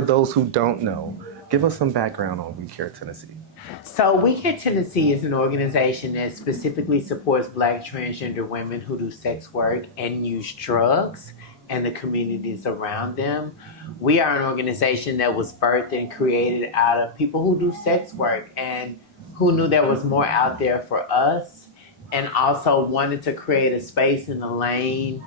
for those who don't know, give us some background on WeCare Tennessee. So WeCare Tennessee is an organization that specifically supports Black transgender women who do sex work and use drugs and the communities around them. We are an organization that was birthed and created out of people who do sex work and who knew there was more out there for us, and also wanted to create a space in the lane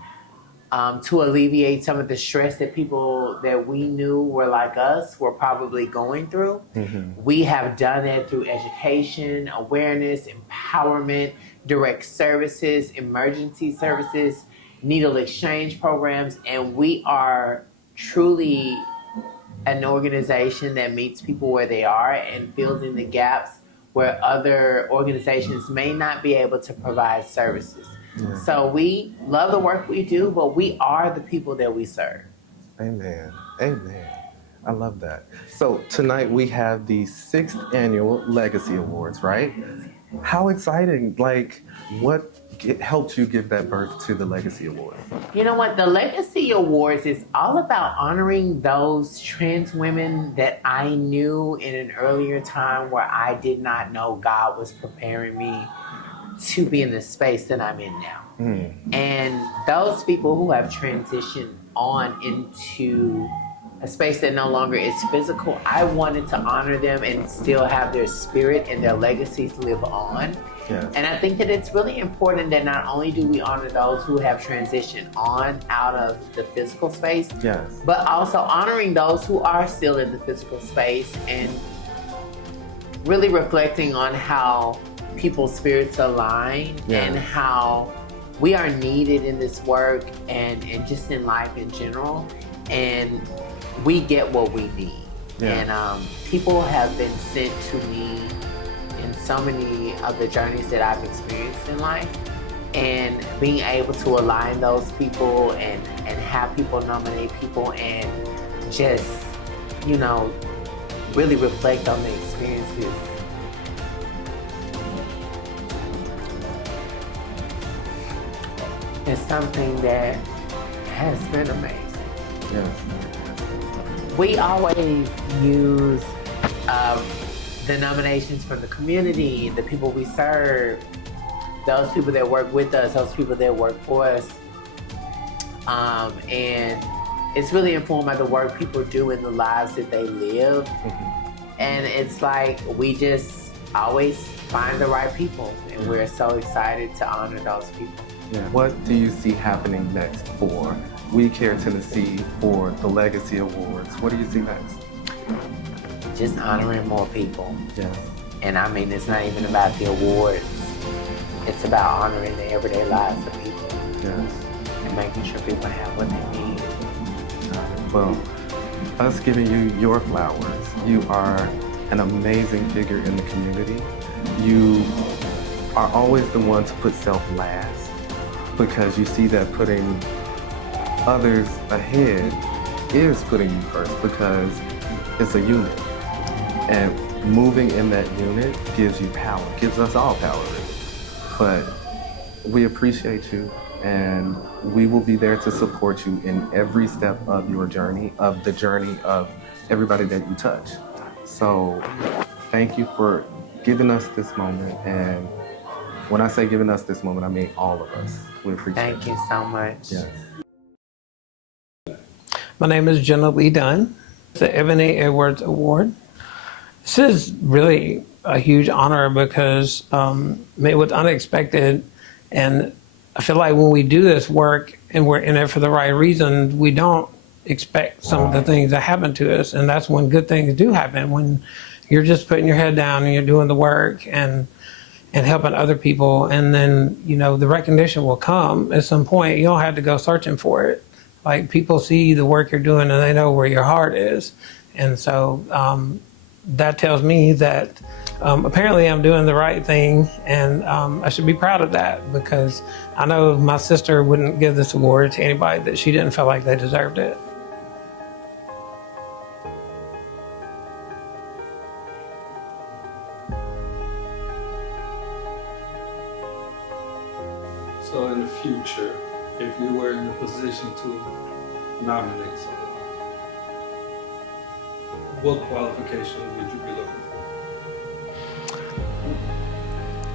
to alleviate some of the stress that people that we knew were like us were probably going through. Mm-hmm. We have done it through education, awareness, empowerment, direct services, emergency services, needle exchange programs, and we are truly an organization that meets people where they are and fills in the gaps where other organizations may not be able to provide services. Yeah. So we love the work we do, but we are the people that we serve. Amen. Amen. I love that. So tonight we have the 6th annual Legacy Awards, right? How exciting. Like, what helped you give that birth to the Legacy Awards? You know what? The Legacy Awards is all about honoring those trans women that I knew in an earlier time where I did not know God was preparing me to be in the space that I'm in now. And those people who have transitioned on into a space that no longer is physical, I wanted to honor them and still have their spirit and their legacies live on. Yes. And I think that it's really important that not only do we honor those who have transitioned on out of the physical space, yes, but also honoring those who are still in the physical space and really reflecting on how people's spirits align, yeah, and how we are needed in this work and just in life in general, and we get what we need. Yeah. And people have been sent to me in so many of the journeys that I've experienced in life, and being able to align those people and have people nominate people and just, you know, really reflect on the experiences. It's something that has been amazing. Yes. We always use the nominations from the community, the people we serve, those people that work with us, those people that work for us. And it's really informed by the work people do in the lives that they live. Mm-hmm. And it's like we just always find the right people, and we're so excited to honor those people. Yeah. What do you see happening next for WeCare Tennessee, for the Legacy Awards? What do you see next? Just honoring more people. Yeah. And I mean, it's not even about the awards. It's about honoring the everyday lives of people. Yes. And making sure people have what they need. Well, us giving you your flowers. You are an amazing figure in the community. You are always the one to put self last, because you see that putting others ahead is putting you first, because it's a unit. And moving in that unit gives you power, gives us all power, really. But we appreciate you, and we will be there to support you in every step of your journey, of the journey of everybody that you touch. So thank you for giving us this moment. And when I say giving us this moment, I mean all of us. We appreciate it. Thank you so much. Yes. My name is Jenna Lee Dunn. It's the Ebony Edwards Award. This is really a huge honor because it was unexpected, and I feel like when we do this work and we're in it for the right reasons, we don't expect some of the things that happen to us, and that's when good things do happen, when you're just putting your head down and you're doing the work and helping other people, and then, you know, the recognition will come at some point. You don't have to go searching for it. Like, people see the work you're doing and they know where your heart is. And so that tells me that apparently I'm doing the right thing, and I should be proud of that, because I know my sister wouldn't give this award to anybody that she didn't feel like they deserved it. So in the future, if you were in a position to nominate someone, what qualifications would you be looking for?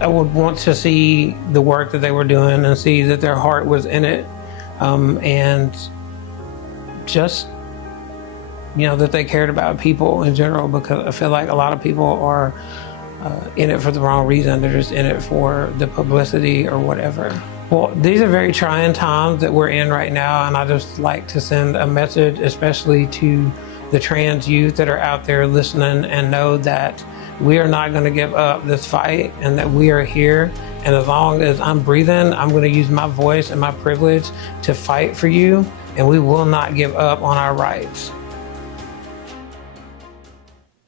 I would want to see the work that they were doing and see that their heart was in it, and just, that they cared about people in general, because I feel like a lot of people are in it for the wrong reason. They're just in it for the publicity or whatever. Well, these are very trying times that we're in right now, and I just like to send a message, especially to the trans youth that are out there listening, and know that we are not going to give up this fight, and that we are here. And as long as I'm breathing, I'm going to use my voice and my privilege to fight for you, and we will not give up on our rights.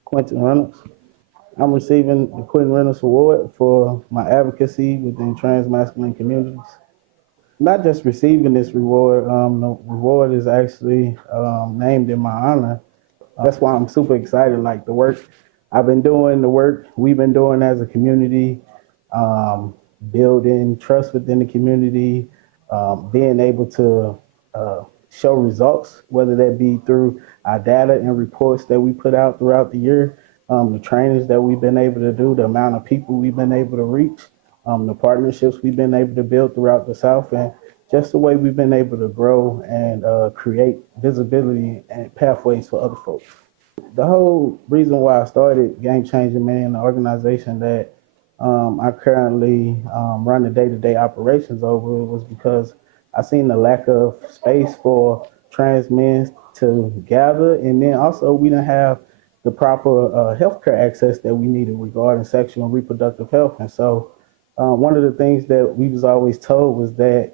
Quinton Reynolds. I'm receiving the Quinton Reynolds Award for my advocacy within trans masculine communities. Not just receiving this reward, the reward is actually named in my honor. That's why I'm super excited. Like the work I've been doing, the work we've been doing as a community, building trust within the community, being able to show results, whether that be through our data and reports that we put out throughout the year, the trainings that we've been able to do, the amount of people we've been able to reach, the partnerships we've been able to build throughout the South, and just the way we've been able to grow and create visibility and pathways for other folks. The whole reason why I started Game Changing Man, the organization that I currently run the day-to-day operations over, was because I seen the lack of space for trans men to gather, and then also we didn't have the proper healthcare access that we needed regarding sexual and reproductive health. And so one of the things that we was always told was that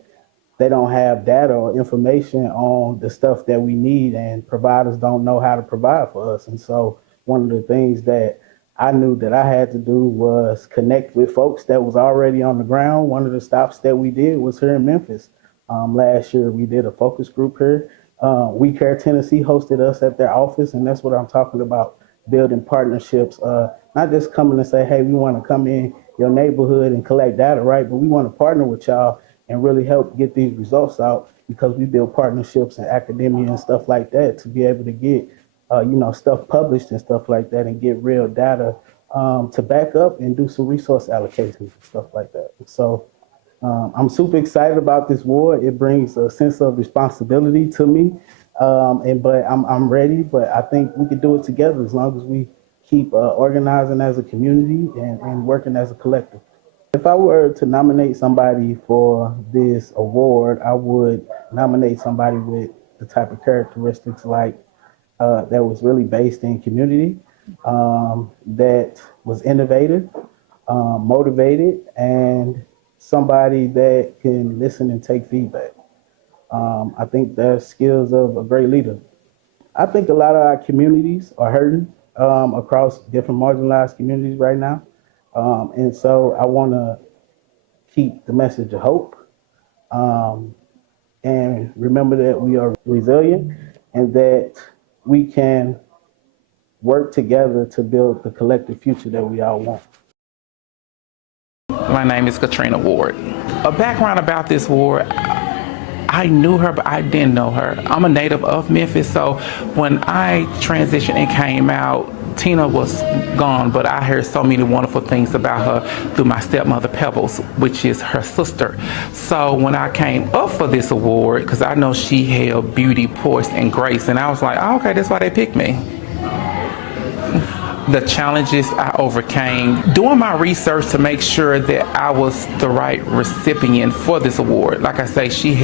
they don't have data or information on the stuff that we need, and providers don't know how to provide for us. And so one of the things that I knew that I had to do was connect with folks that was already on the ground. One of the stops that we did was here in Memphis. Last year we did a focus group here. WeCare Tennessee hosted us at their office, and that's what I'm talking about, building partnerships, not just coming and say, hey, we want to come in your neighborhood and collect data, right? But we want to partner with y'all and really help get these results out, because we build partnerships in academia and stuff like that to be able to get, stuff published and stuff like that, and get real data to back up and do some resource allocations and stuff like that. So I'm super excited about this award. It brings a sense of responsibility to me, but I'm ready. But I think we can do it together as long as we keep organizing as a community and working as a collective. If I were to nominate somebody for this award, I would nominate somebody with the type of characteristics like that was really based in community, that was innovative, motivated, and somebody that can listen and take feedback. I think that's skills of a great leader. I think a lot of our communities are hurting across different marginalized communities right now. And so I want to keep the message of hope, and remember that we are resilient and that we can work together to build the collective future that we all want. My name is Katrina Ward. A background about this ward, I knew her, but I didn't know her. I'm a native of Memphis, so when I transitioned and came out, Tina was gone, but I heard so many wonderful things about her through my stepmother, Pebbles, which is her sister. So when I came up for this award, because I know she held beauty, poise, and grace, and I was like, oh, okay, that's why they picked me. The challenges I overcame, doing my research to make sure that I was the right recipient for this award. Like I say, she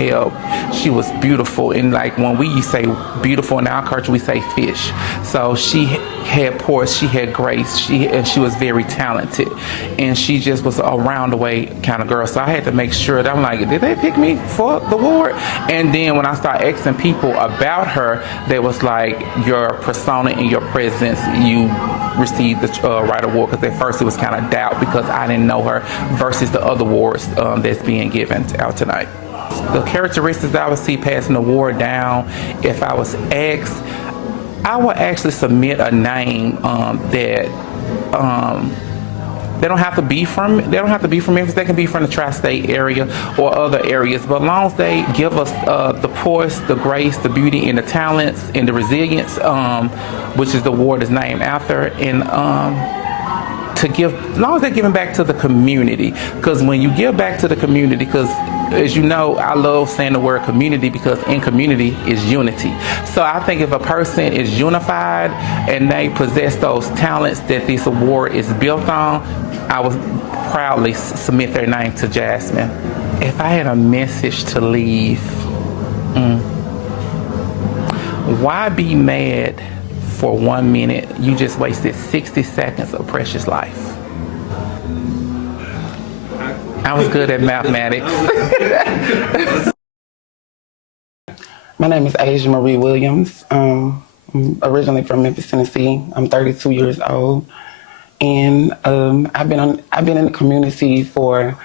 was beautiful, and like when we say beautiful in our culture, we say fish. So she had poise, she had grace, and she was very talented, and she just was a round the way kind of girl. So I had to make sure that I'm like, did they pick me for the award? And then when I started asking people about her, they was like, your persona and your presence, you received the right award, because at first it was kind of doubt because I didn't know her versus the other awards that's being given out tonight. The characteristics that I would see passing the award down, if I was asked, I would actually submit a name that They don't have to be from Memphis. They can be from the tri-state area or other areas. But as long as they give us the poise, the grace, the beauty, and the talents and the resilience, which is the award is named after, and to give, as long as they're giving back to the community. Because when you give back to the community, because as you know, I love saying the word community, because in community is unity. So I think if a person is unified and they possess those talents that this award is built on, I would proudly submit their name to Jasmine. If I had a message to leave, why be mad for 1 minute? You just wasted 60 seconds of precious life. I was good at mathematics. My name is Asia Marie Williams. I'm originally from Memphis, Tennessee. I'm 32 years old, and I've been in the community for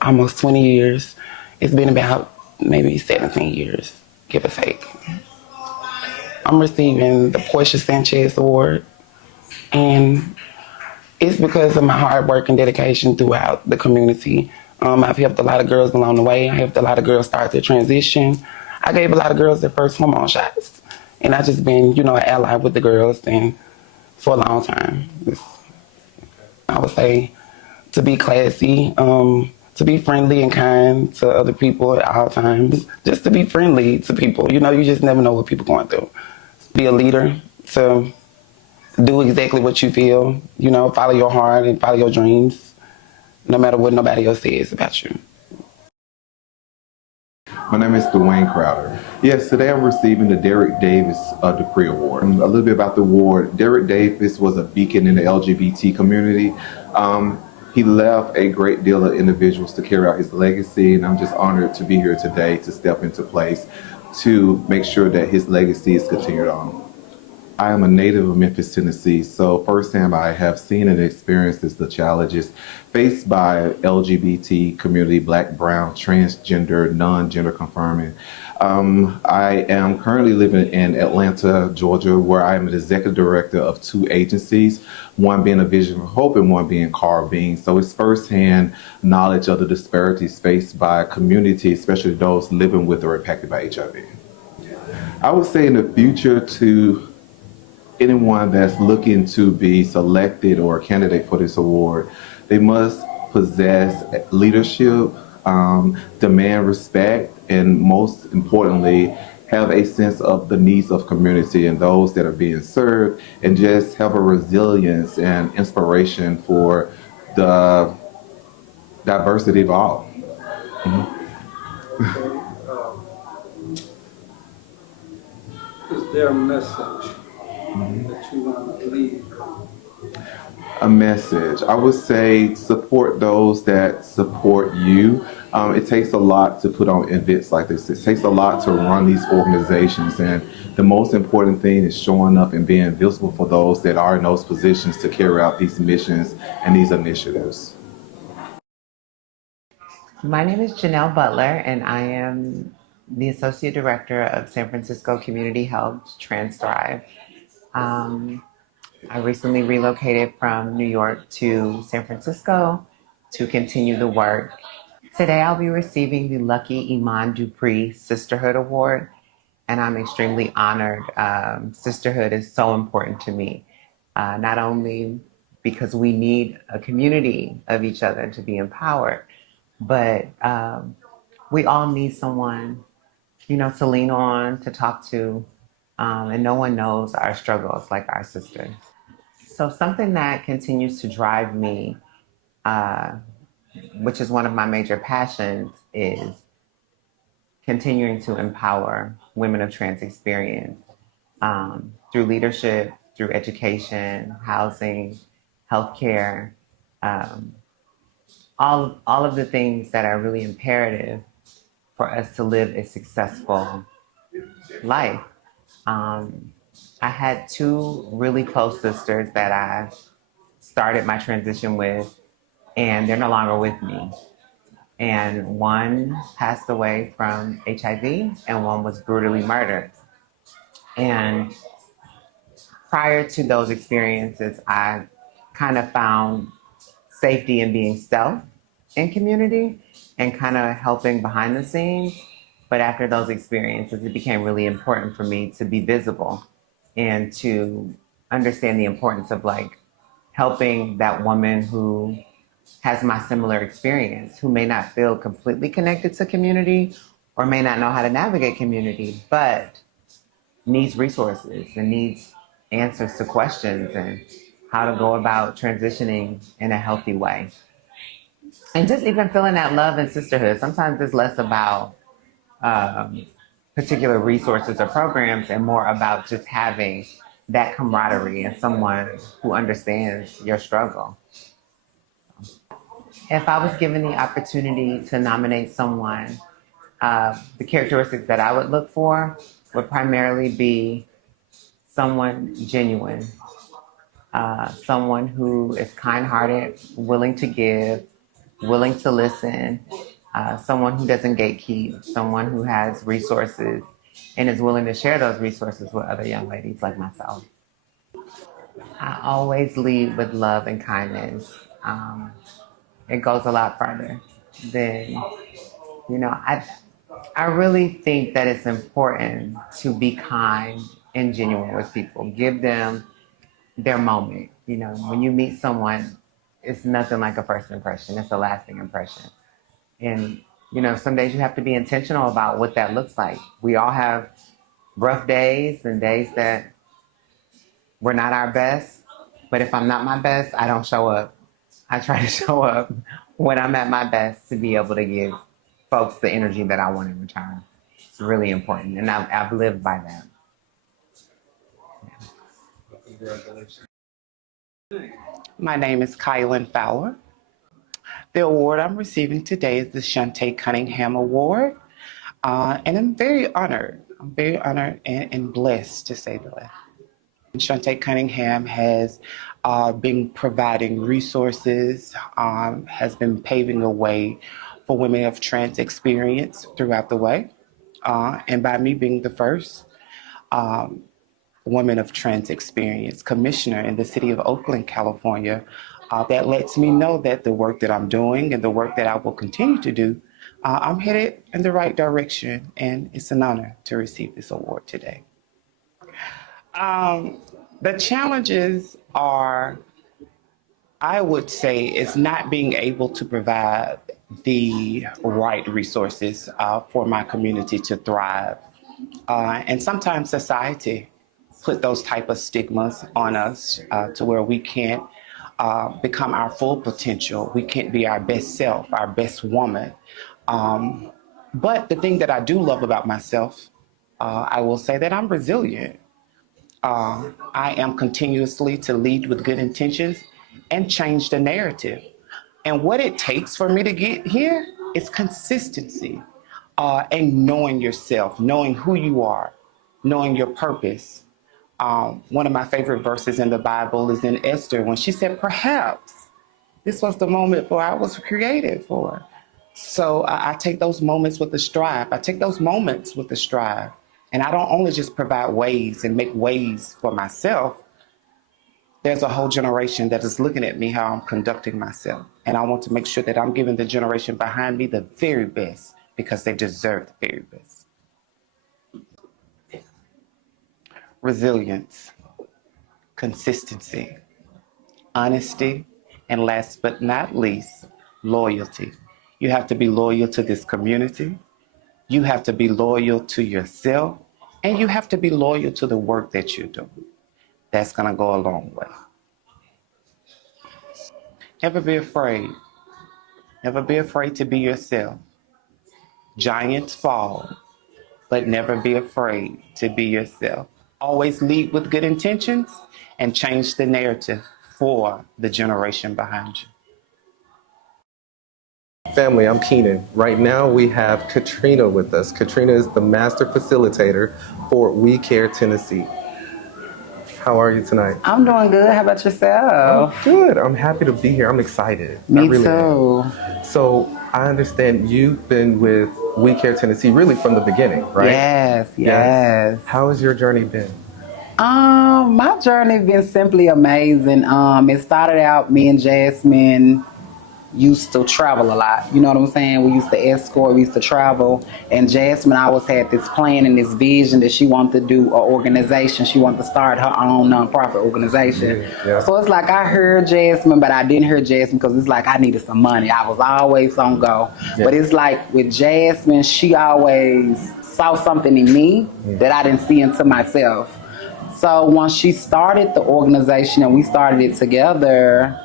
almost 20 years. It's been about maybe 17 years, give or take. I'm receiving the Portia Sanchez Award, and it's because of my hard work and dedication throughout the community. I've helped a lot of girls along the way. I helped a lot of girls start their transition. I gave a lot of girls their first hormone shots. And I've just been, an ally with the girls and for a long time. I would say to be classy, to be friendly and kind to other people at all times. Just to be friendly to people. You just never know what people are going through. Be a leader, to do exactly what you feel, follow your heart and follow your dreams, no matter what nobody else says about you. My name is Dwayne Crowder. Yes, today I'm receiving the Derrick Davis Dupree Award. A little bit about the award. Derrick Davis was a beacon in the LGBT community. He left a great deal of individuals to carry out his legacy, and I'm just honored to be here today to step into place to make sure that his legacy is continued on. I am a native of Memphis, Tennessee, so firsthand I have seen and experienced the challenges faced by LGBT community, Black, brown, transgender, non-gender confirming. I am currently living in Atlanta, Georgia, where I am an executive director of 2 agencies, one being a Vision for Hope and one being Carving. So it's firsthand knowledge of the disparities faced by community, especially those living with or impacted by HIV. I would say in the future to anyone that's looking to be selected or a candidate for this award, they must possess leadership, demand respect, and most importantly, have a sense of the needs of community and those that are being served, and just have a resilience and inspiration for the diversity of all. Is there a message that you want to leave? A message. I would say support those that support you. It takes a lot to put on events like this. It takes a lot to run these organizations, and the most important thing is showing up and being visible for those that are in those positions to carry out these missions and these initiatives. My name is Janelle Butler, and I am the Associate Director of San Francisco Community Health Trans Thrive. I recently relocated from New York to San Francisco to continue the work. Today I'll be receiving the Lucki Iman Dupree Sisterhood Award, and I'm extremely honored. Sisterhood is so important to me, not only because we need a community of each other to be empowered, but we all need someone, to lean on, to talk to, and no one knows our struggles like our sisters. So something that continues to drive me, which is one of my major passions, is continuing to empower women of trans experience through leadership, through education, housing, healthcare, all of the things that are really imperative for us to live a successful life. I had 2 really close sisters that I started my transition with, and they're no longer with me. And one passed away from HIV, and one was brutally murdered. And prior to those experiences, I kind of found safety and being self in community and kind of helping behind the scenes. But after those experiences, it became really important for me to be visible and to understand the importance of like helping that woman who has my similar experience, who may not feel completely connected to community or may not know how to navigate community, but needs resources and needs answers to questions and how to go about transitioning in a healthy way. And just even feeling that love and sisterhood. Sometimes it's less about particular resources or programs and more about just having that camaraderie and someone who understands your struggle. If I was given the opportunity to nominate someone, the characteristics that I would look for would primarily be someone genuine, someone who is kind-hearted, willing to give, willing to listen, someone who doesn't gatekeep, someone who has resources and is willing to share those resources with other young ladies like myself. I always lead with love and kindness. It goes a lot further than, I really think that it's important to be kind and genuine with people. Give them their moment. When you meet someone, it's nothing like a first impression. It's a lasting impression. And, some days you have to be intentional about what that looks like. We all have rough days and days that we're not our best. But if I'm not my best, I don't show up. I try to show up when I'm at my best to be able to give folks the energy that I want in return. It's really important. And I've lived by that. Congratulations. My name is Kylan Fowler. The award I'm receiving today is the Shante Cunningham Award. And I'm very honored. I'm very honored and blessed, to say the least. Shante Cunningham has been providing resources, has been paving the way for women of trans experience throughout the way. And by me being the first woman of trans experience commissioner in the city of Oakland, California, that lets me know that the work that I'm doing and the work that I will continue to do, I'm headed in the right direction, and it's an honor to receive this award today. The challenges are, I would say, is not being able to provide the right resources for my community to thrive. And sometimes society put those type of stigmas on us to where we can't become our full potential. We can't be our best self, our best woman. But the thing that I do love about myself, I will say that I'm resilient. I am continuously to lead with good intentions and change the narrative. And what it takes for me to get here is consistency and knowing yourself, knowing who you are, knowing your purpose. One of my favorite verses in the Bible is in Esther when she said, perhaps this was the moment for I was created for. So I take those moments with the strive. And I don't only just provide ways and make ways for myself. There's a whole generation that is looking at me, how I'm conducting myself. And I want to make sure that I'm giving the generation behind me the very best because they deserve the very best. Resilience, consistency, honesty, and last but not least, loyalty. You have to be loyal to this community. You have to be loyal to yourself, and you have to be loyal to the work that you do. That's going to go a long way. Never be afraid. Never be afraid to be yourself. Giants fall, but never be afraid to be yourself. Always lead with good intentions and change the narrative for the generation behind you. Family, I'm Keenan. Right now we have Katrina with us. Katrina is the master facilitator for WeCare Tennessee. How are you tonight? I'm doing good. How about yourself? I'm good. I'm happy to be here. I'm excited. Me I really too. am. So I understand you've been with WeCare Tennessee really from the beginning, right? Yes. How has your journey been? My journey been simply amazing. It started out me and Jasmine used to travel a lot. You know what I'm saying? We used to escort, we used to travel. And Jasmine always had this plan and this vision that she wanted to do an organization. She wanted to start her own nonprofit organization. Yeah. So it's like I heard Jasmine, but I didn't hear Jasmine because it's like I needed some money. I was always on go. Yeah. But it's like with Jasmine, she always saw something in me that I didn't see into myself. So once she started the organization and we started it together,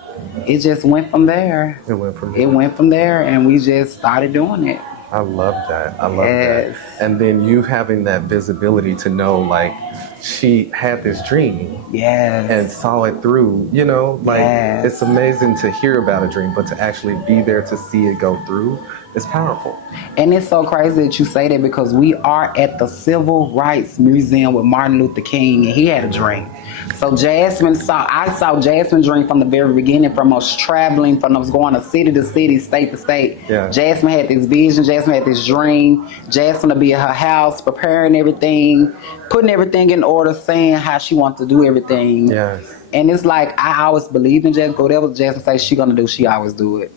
it just went from there. It went from there, and we just started doing it. I love that. I love Yes. that. And then you having that visibility to know, like, she had this dream. Yes. And saw it through, you know? Like, Yes. it's amazing to hear about a dream, but to actually be there to see it go through is powerful. And it's so crazy that you say that because we are at the Civil Rights Museum with Martin Luther King, and he had a dream. So I saw Jasmine dream from the very beginning, from us traveling, from us going to city, state to state. Yeah. Jasmine had this vision, Jasmine had this dream, Jasmine to be at her house, preparing everything, putting everything in order, saying how she wants to do everything. Yes. And it's like, I always believed in Jasmine. Whatever Jasmine says she gonna do, she always do it.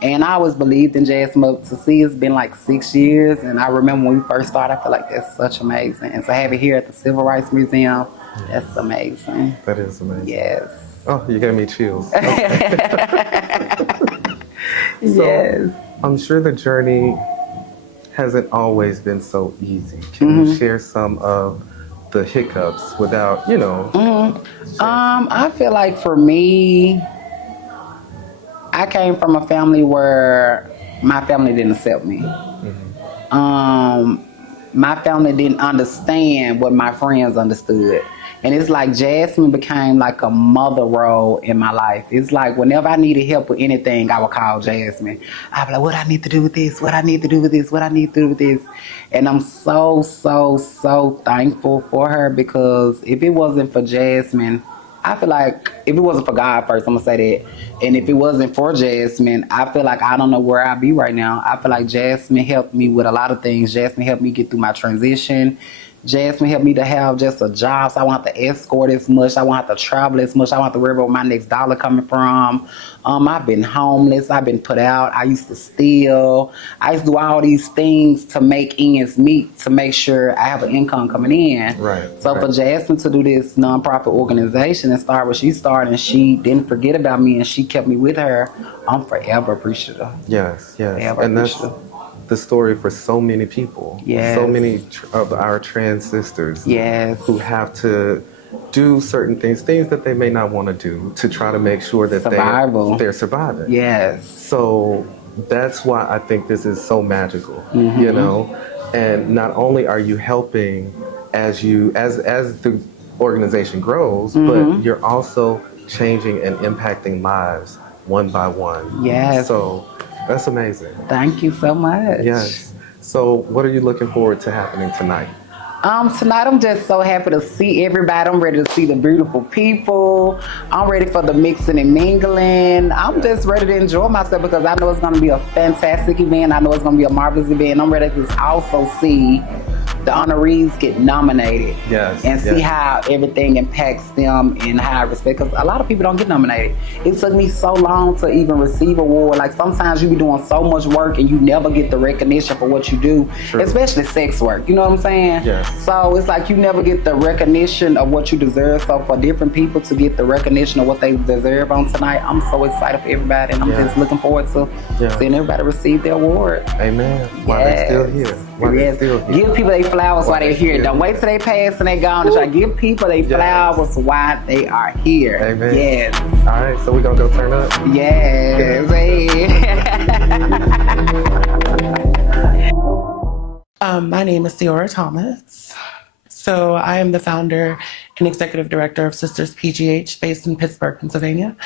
And I always believed in Jasmine. To see it's been like 6 years, and I remember when we first started, I feel like that's such amazing. And to have it here at the Civil Rights Museum, that's amazing. That is amazing. Yes. Oh, you gave me chills. Okay. So, Yes. I'm sure the journey hasn't always been so easy. Can you share some of the hiccups without, you know? I feel like for me, I came from a family where my family didn't accept me. My family didn't understand what my friends understood. And it's like Jasmine became like a mother role in my life. It's like whenever I needed help with anything, I would call Jasmine. I'd be like, what I need to do with this? What I need to do with this? What I need to do with this? And I'm so, so, so thankful for her, because if it wasn't for Jasmine, I feel like if it wasn't for God first, I'm going to say that. And if it wasn't for Jasmine, I feel like I don't know where I'd be right now. I feel like Jasmine helped me with a lot of things. Jasmine helped me get through my transition. Jasmine helped me to have just a job, so I won't have to escort as much. I won't have to travel as much. I won't have to worry about where my next dollar coming from. I've been homeless. I've been put out. I used to steal. I used to do all these things to make ends meet, to make sure I have an income coming in. Right. So for Jasmine to do this nonprofit organization and start what she started, and she didn't forget about me and she kept me with her, I'm forever appreciative. Yes, yes. Forever And that's appreciative. the story for so many people. Yes. So many of our trans sisters Yes. who have to do certain things that they may not want to do, to try to make sure that they're surviving. Yes. So that's why I think this is so magical, you know? And not only are you helping as the organization grows, but you're also changing and impacting lives one by one. Yes. So that's amazing. Thank you so much. Yes. So what are you looking forward to happening tonight? Tonight I'm just so happy to see everybody. I'm ready to see the beautiful people. I'm ready for the mixing and mingling. I'm just ready to enjoy myself, because I know it's going to be a fantastic event. I know it's going to be a marvelous event. I'm ready to also see the honorees get nominated. Yes. And see how everything impacts them and how I respect. Because a lot of people don't get nominated. It took me so long to even receive an award. Like sometimes you be doing so much work and you never get the recognition for what you do, especially sex work. You know what I'm saying? Yes. So it's like you never get the recognition of what you deserve. So for different people to get the recognition of what they deserve on tonight, I'm so excited for everybody, and I'm just looking forward to seeing everybody receive their award. Amen. While they're still here. While they're still here. Give people their flowers while they're here. Don't wait till they pass and they gone. Try to give people their flowers while they are here. Amen. Yes. All right, so we're going to go turn up? Yes. My name is Theora Thomas. So I am the founder and executive director of Sisters PGH, based in Pittsburgh, Pennsylvania.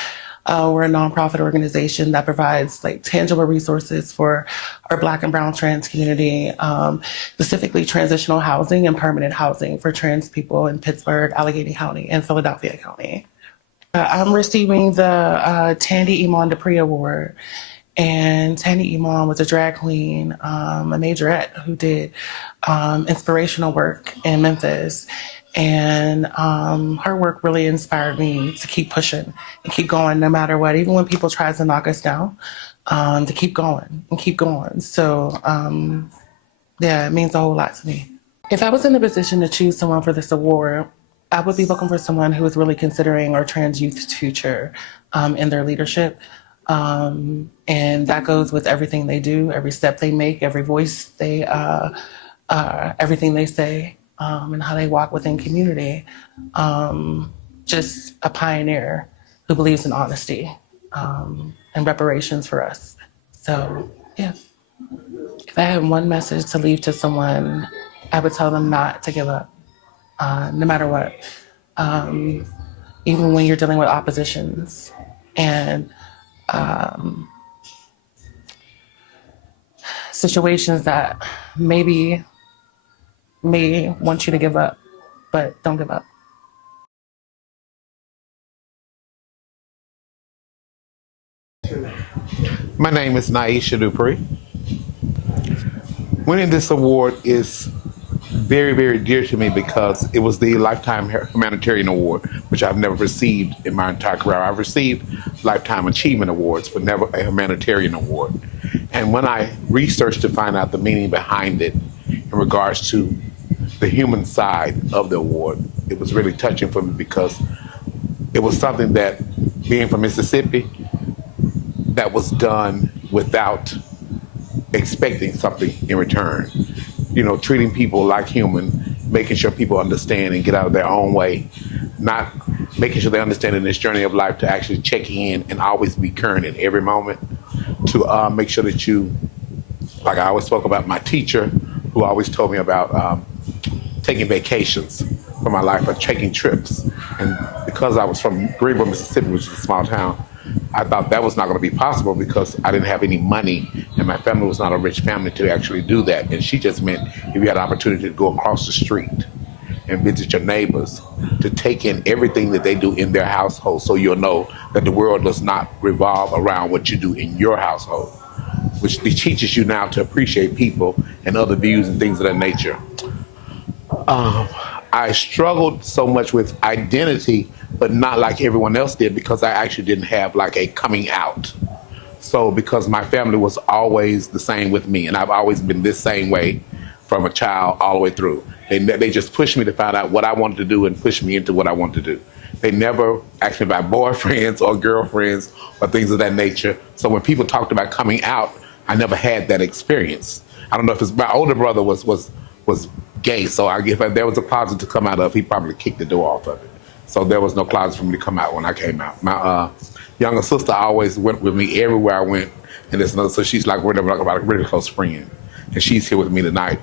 We're a nonprofit organization that provides like tangible resources for our Black and Brown trans community, specifically transitional housing and permanent housing for trans people in Pittsburgh, Allegheny County, and Philadelphia County. I'm receiving the Tandi Iman Dupree Award. And Tandi Iman was a drag queen, a majorette who did inspirational work in Memphis. And her work really inspired me to keep pushing and keep going no matter what. Even when people try to knock us down, to keep going and keep going. So, yeah, it means a whole lot to me. If I was in a position to choose someone for this award, I would be looking for someone who is really considering our trans youth's future in their leadership. And that goes with everything they do, every step they make, every voice they, everything they say, and how they walk within community. Just a pioneer who believes in honesty and reparations for us. So, yeah. If I had one message to leave to someone, I would tell them not to give up, no matter what. Even when you're dealing with oppositions and situations that maybe may want you to give up, but don't give up. My name is Naisha Dupree. Winning this award is very, very dear to me because it was the Lifetime Humanitarian Award, which I've never received in my entire career. I've received Lifetime Achievement Awards, but never a humanitarian award. And when I researched to find out the meaning behind it in regards to the human side of the award, it was really touching for me because it was something that, being from Mississippi, that was done without expecting something in return. You know, treating people like human, making sure people understand and get out of their own way, not making sure they understand in this journey of life to actually check in and always be current in every moment, to make sure that you, like I always spoke about my teacher, who always told me about taking vacations for my life, or taking trips. And because I was from Greenville, Mississippi, which is a small town, I thought that was not going to be possible because I didn't have any money and my family was not a rich family to actually do that. And she just meant if you had an opportunity to go across the street and visit your neighbors, to take in everything that they do in their household so you'll know that the world does not revolve around what you do in your household, which teaches you now to appreciate people and other views and things of that nature. I struggled so much with identity, but not like everyone else did, because I actually didn't have like a coming out. So because my family was always the same with me, and I've always been this same way from a child all the way through. They just pushed me to find out what I wanted to do and pushed me into what I wanted to do. They never asked me about boyfriends or girlfriends or things of that nature. So when people talked about coming out, I never had that experience. I don't know if it's my older brother was gay, so if there was a closet to come out of, he probably kicked the door off of it. So there was no closet for me to come out when I came out. My younger sister always went with me everywhere I went, and there's another, so she's like we're a really close friend, and she's here with me tonight.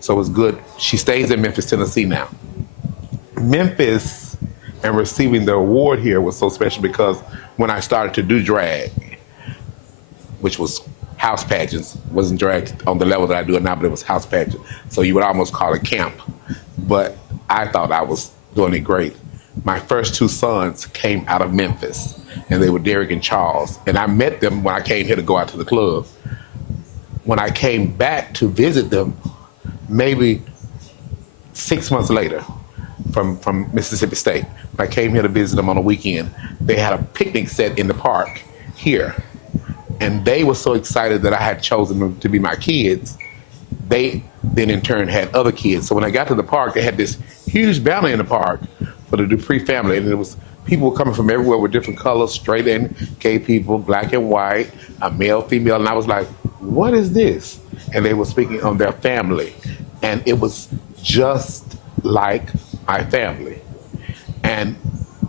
So it was good. She stays in Memphis, Tennessee now. Memphis and receiving the award here was so special because when I started to do drag, which was house pageants, wasn't drag on the level that I do it now, but it was house pageant. So you would almost call it camp. But I thought I was doing it great. My first two sons came out of Memphis, and they were Derrick and Charles. And I met them when I came here to go out to the club. When I came back to visit them, maybe 6 months later, from Mississippi State, when I came here to visit them on a weekend, they had a picnic set in the park here. And they were so excited that I had chosen them to be my kids. They then in turn had other kids. So when I got to the park, they had this huge banner in the park for the Dupree family. And it was people were coming from everywhere with different colors, straight and gay people, black and white, male, female. And I was like, what is this? And they were speaking on their family. And it was just like my family. And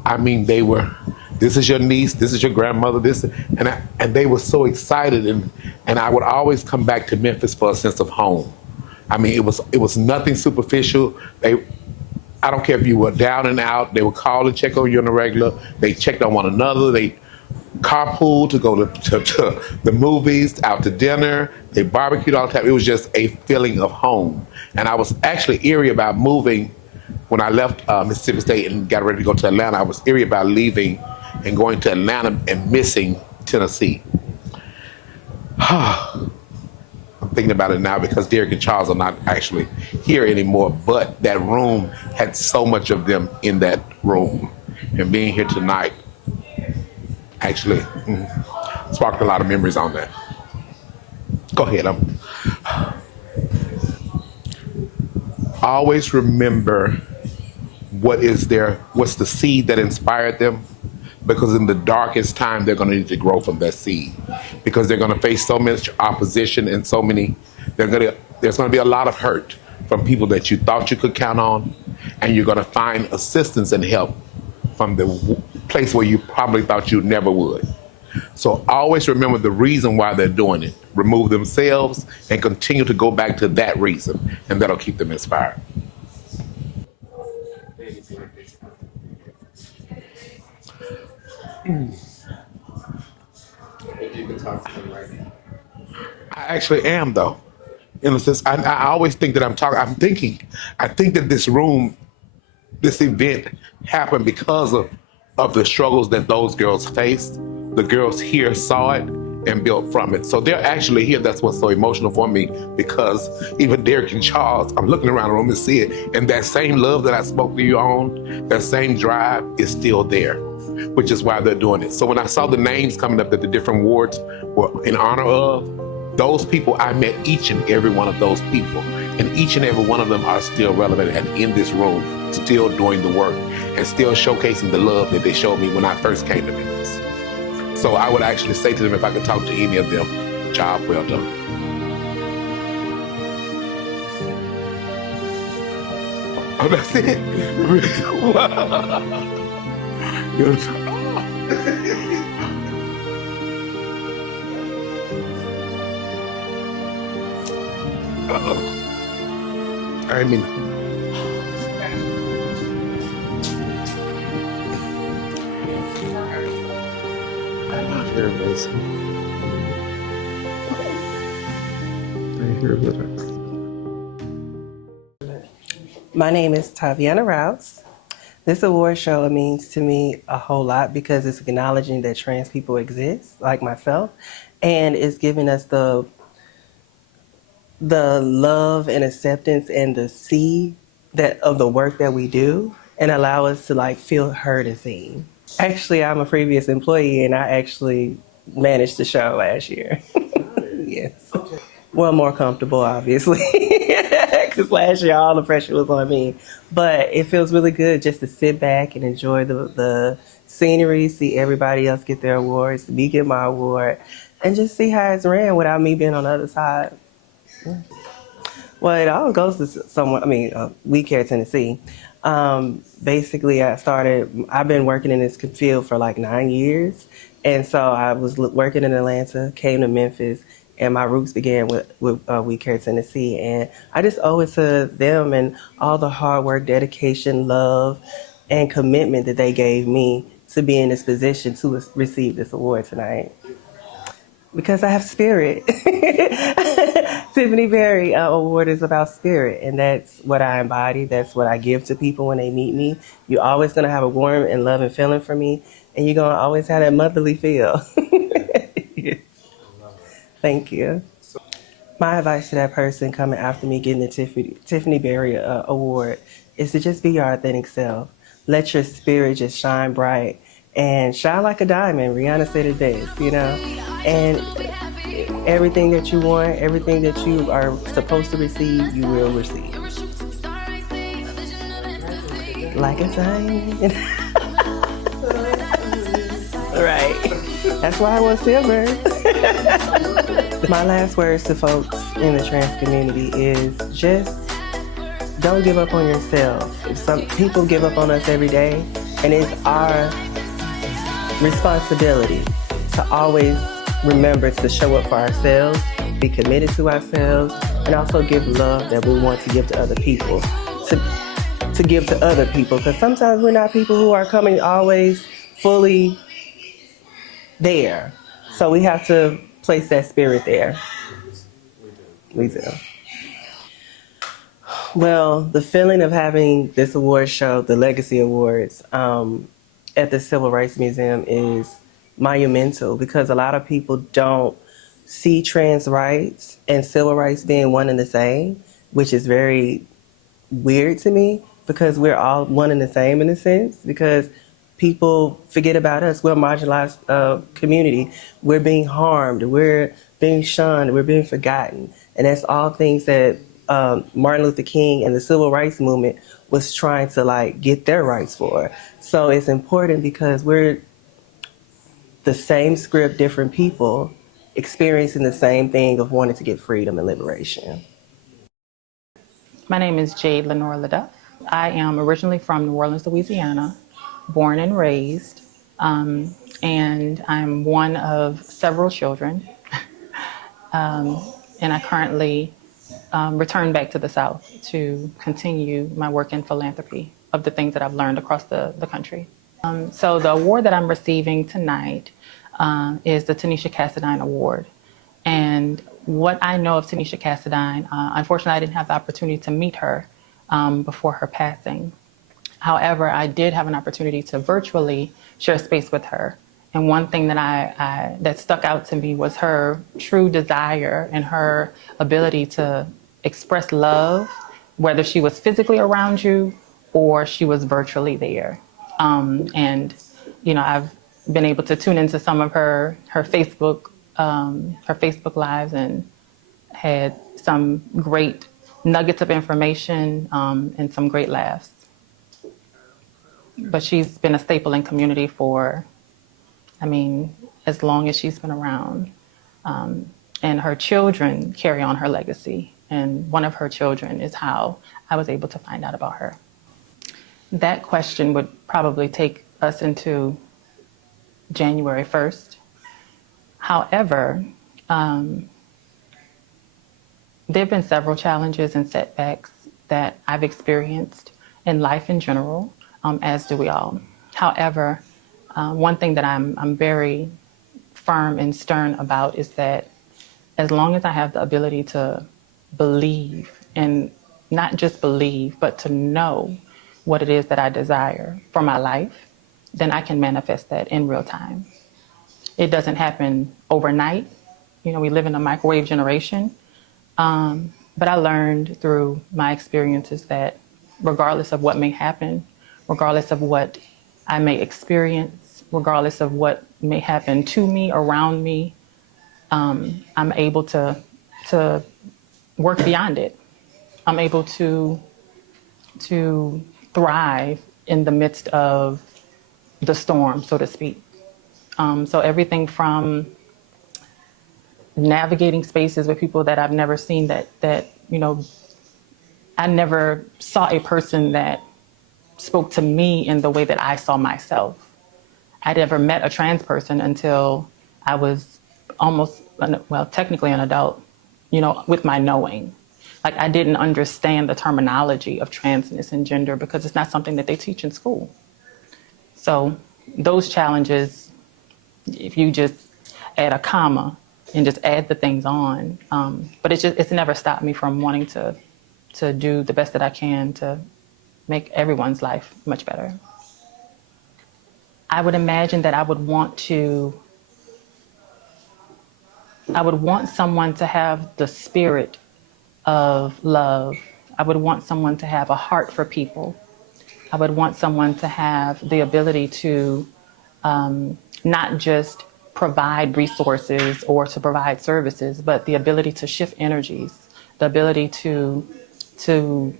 I mean, they were, this is your niece, this is your grandmother, this, and they were so excited, and I would always come back to Memphis for a sense of home. I mean, it was nothing superficial. I don't care if you were down and out, they would call and check on you on the regular. They checked on one another. They carpooled to go to the movies, out to dinner. They barbecued all the time. It was just a feeling of home. And I was actually eerie about moving when I left Mississippi State and got ready to go to Atlanta. I was eerie about leaving and going to Atlanta and missing Tennessee. I'm thinking about it now because Derrick and Charles are not actually here anymore, but that room had so much of them in that room. And being here tonight, actually, sparked a lot of memories on that. Go ahead. Always remember what's the seed that inspired them, because in the darkest time they're going to need to grow from that seed, because they're going to face so much opposition and there's going to be a lot of hurt from people that you thought you could count on, and you're going to find assistance and help from the place where you probably thought you never would. So always remember the reason why they're doing it. Remove themselves and continue to go back to that reason, and that'll keep them inspired. If you can talk to them right now. I actually am, though. In a sense, I always think that I think that this event happened because of the struggles that those girls faced. The girls here saw it and built from it. So they're actually here. That's what's so emotional for me, because even Derrick and Charles, I'm looking around the room and see it. And that same love that I spoke to you on, that same drive is still there, which is why they're doing it. So when I saw the names coming up that the different awards were in honor of, those people, I met each and every one of those people. And each and every one of them are still relevant and in this room, still doing the work and still showcasing the love that they showed me when I first came to Memphis. So I would actually say to them, if I could talk to any of them, job well done. Oh, that's it? I mean, I'm not here, Mason. I hear lyrics. My name is Taviana Rouse. This award show means to me a whole lot because it's acknowledging that trans people exist, like myself, and it's giving us the love and acceptance and the see that of the work that we do, and allow us to like feel heard and seen. Actually, I'm a previous employee and I actually managed the show last year. Yes. Okay. Well, more comfortable, obviously, because last year all the pressure was on me. But it feels really good just to sit back and enjoy the scenery, see everybody else get their awards, me get my award, and just see how it's ran without me being on the other side. Yeah. Well, it all goes to someone, WeCare Tennessee. Basically, I've been working in this field for like 9 years. And so I was working in Atlanta, came to Memphis, and my roots began with WeCare Tennessee. And I just owe it to them and all the hard work, dedication, love, and commitment that they gave me to be in this position to receive this award tonight. Because I have spirit. Tiffany Berry Award is about spirit, and that's what I embody. That's what I give to people when they meet me. You're always going to have a warm and loving feeling for me, and you're going to always have that motherly feel. Yes. Thank you. My advice to that person coming after me getting the Tiffany Berry Award is to just be your authentic self. Let your spirit just shine bright and shine like a diamond. Rihanna said it best, and everything that you want, everything that you are supposed to receive, you will receive. Like a diamond. Right. That's why I want silver. My last words to folks in the trans community is just don't give up on yourself. Some people give up on us every day, and it's our responsibility to always remember to show up for ourselves, be committed to ourselves, and also give love that we want to give to other people, to give to other people, because sometimes we're not people who are coming always fully there. So we have to place that spirit there. We do. Well, the feeling of having this award show, the Legacy Awards, at the Civil Rights Museum is monumental because a lot of people don't see trans rights and civil rights being one and the same, which is very weird to me because we're all one and the same in a sense, because people forget about us. We're a marginalized community. We're being harmed. We're being shunned. We're being forgotten. And that's all things that Martin Luther King and the civil rights movement was trying to like get their rights for. So it's important because we're the same script, different people experiencing the same thing of wanting to get freedom and liberation. My name is Jade Lenore LaDuff. I am originally from New Orleans, Louisiana, born and raised, and I'm one of several children. And I currently returned back to the South to continue my work in philanthropy of the things that I've learned across the country. So the award that I'm receiving tonight is the Tanisha Cassidine Award. And what I know of Tanisha Cassidine, unfortunately, I didn't have the opportunity to meet her before her passing. However, I did have an opportunity to virtually share space with her. And one thing that that stuck out to me was her true desire and her ability to express love, whether she was physically around you or she was virtually there. And, you know, I've been able to tune into some of her Facebook lives and had some great nuggets of information and some great laughs. But she's been a staple in community for, I mean, as long as she's been around. And her children carry on her legacy. And one of her children is how I was able to find out about her. That question would probably take us into January 1st. However, there have been several challenges and setbacks that I've experienced in life in general, as do we all. However, one thing that I'm very firm and stern about is that as long as I have the ability to believe, and not just believe, but to know what it is that I desire for my life, then I can manifest that in real time. It doesn't happen overnight. You know, we live in a microwave generation. But I learned through my experiences that regardless of what may happen, regardless of what I may experience, regardless of what may happen to me, around me, I'm able to work beyond it. I'm able to thrive in the midst of the storm, so to speak. So everything from navigating spaces with people that I've never seen that, you know, I never saw a person that spoke to me in the way that I saw myself. I never met a trans person until I was almost, well, technically an adult, you know, with my knowing. Like I didn't understand the terminology of transness and gender because it's not something that they teach in school. So those challenges, if you just add a comma and just add the things on, but it's never stopped me from wanting to do the best that I can to make everyone's life much better. I would imagine that I would want someone to have the spirit of love. I would want someone to have a heart for people. I would want someone to have the ability to not just provide resources or to provide services, but the ability to shift energies, the ability to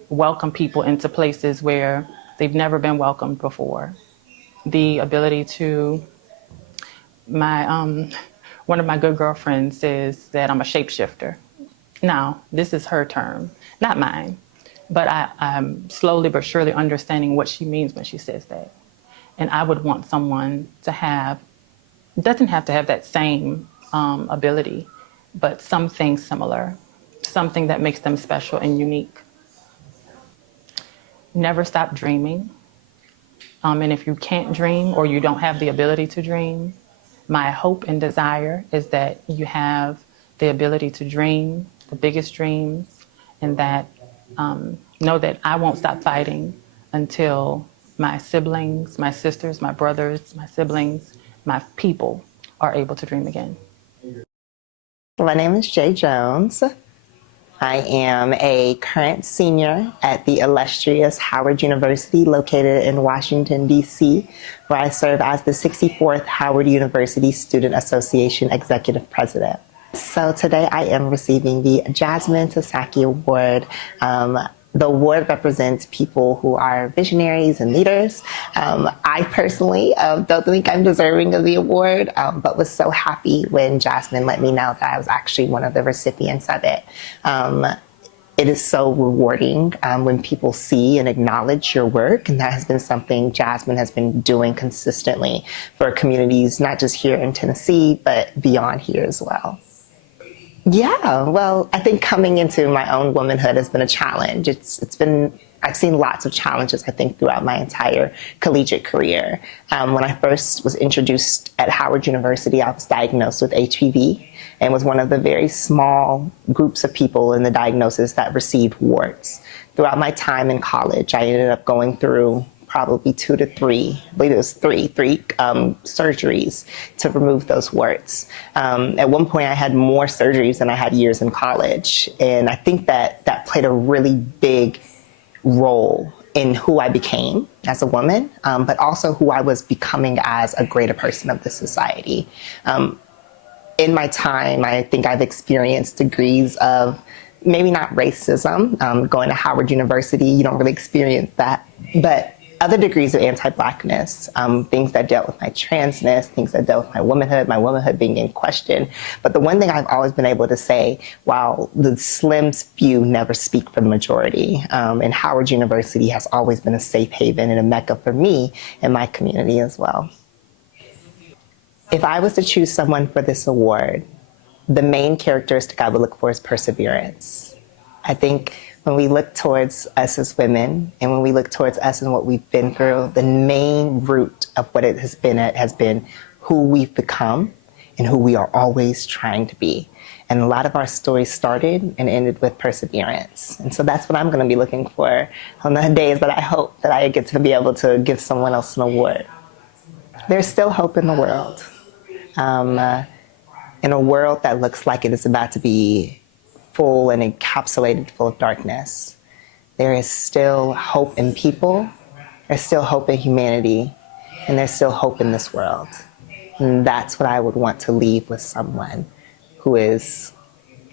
welcome people into places where they've never been welcomed before. The ability to, one of my good girlfriends says that I'm a shapeshifter. Now, this is her term, not mine, but I'm slowly but surely understanding what she means when she says that. And I would want someone to have, doesn't have to have that same ability, but something similar, something that makes them special and unique. Never stop dreaming. And if you can't dream or you don't have the ability to dream, my hope and desire is that you have the ability to dream the biggest dreams, and that know that I won't stop fighting until my siblings, my sisters, my brothers, my siblings, my people are able to dream again. My name is Jay Jones. I am a current senior at the illustrious Howard University located in Washington, D.C., where I serve as the 64th Howard University Student Association Executive President. So today I am receiving the Jasmine Tasaki Award. The award represents people who are visionaries and leaders. I personally don't think I'm deserving of the award, but was so happy when Jasmine let me know that I was actually one of the recipients of it. It is so rewarding when people see and acknowledge your work, and that has been something Jasmine has been doing consistently for communities, not just here in Tennessee, but beyond here as well. Yeah, well, I think coming into my own womanhood has been a challenge. I've seen lots of challenges, I think, throughout my entire collegiate career. When I first was introduced at Howard University, I was diagnosed with HPV and was one of the very small groups of people in the diagnosis that received warts. Throughout my time in college, I ended up going through probably 2 to 3, I believe it was three surgeries to remove those warts. At one point I had more surgeries than I had years in college. And I think that played a really big role in who I became as a woman, but also who I was becoming as a greater person of the society. In my time, I think I've experienced degrees of maybe not racism. Going to Howard University, you don't really experience that, but other degrees of anti-Blackness, things that dealt with my transness, things that dealt with my womanhood being in question. But the one thing I've always been able to say, while the slim few never speak for the majority, and Howard University has always been a safe haven and a mecca for me and my community as well. If I was to choose someone for this award, the main characteristic I would look for is perseverance. I think when we look towards us as women and when we look towards us and what we've been through, the main root of what it has been who we've become and who we are always trying to be. And a lot of our stories started and ended with perseverance. And so that's what I'm going to be looking for on the days that I hope that I get to be able to give someone else an award. There's still hope in the world. In a world that looks like it is about to be full and encapsulated full of darkness, there is still hope in people, there's still hope in humanity, and there's still hope in this world. And that's what I would want to leave with someone who is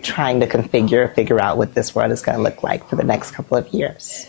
trying to figure out what this world is going to look like for the next couple of years.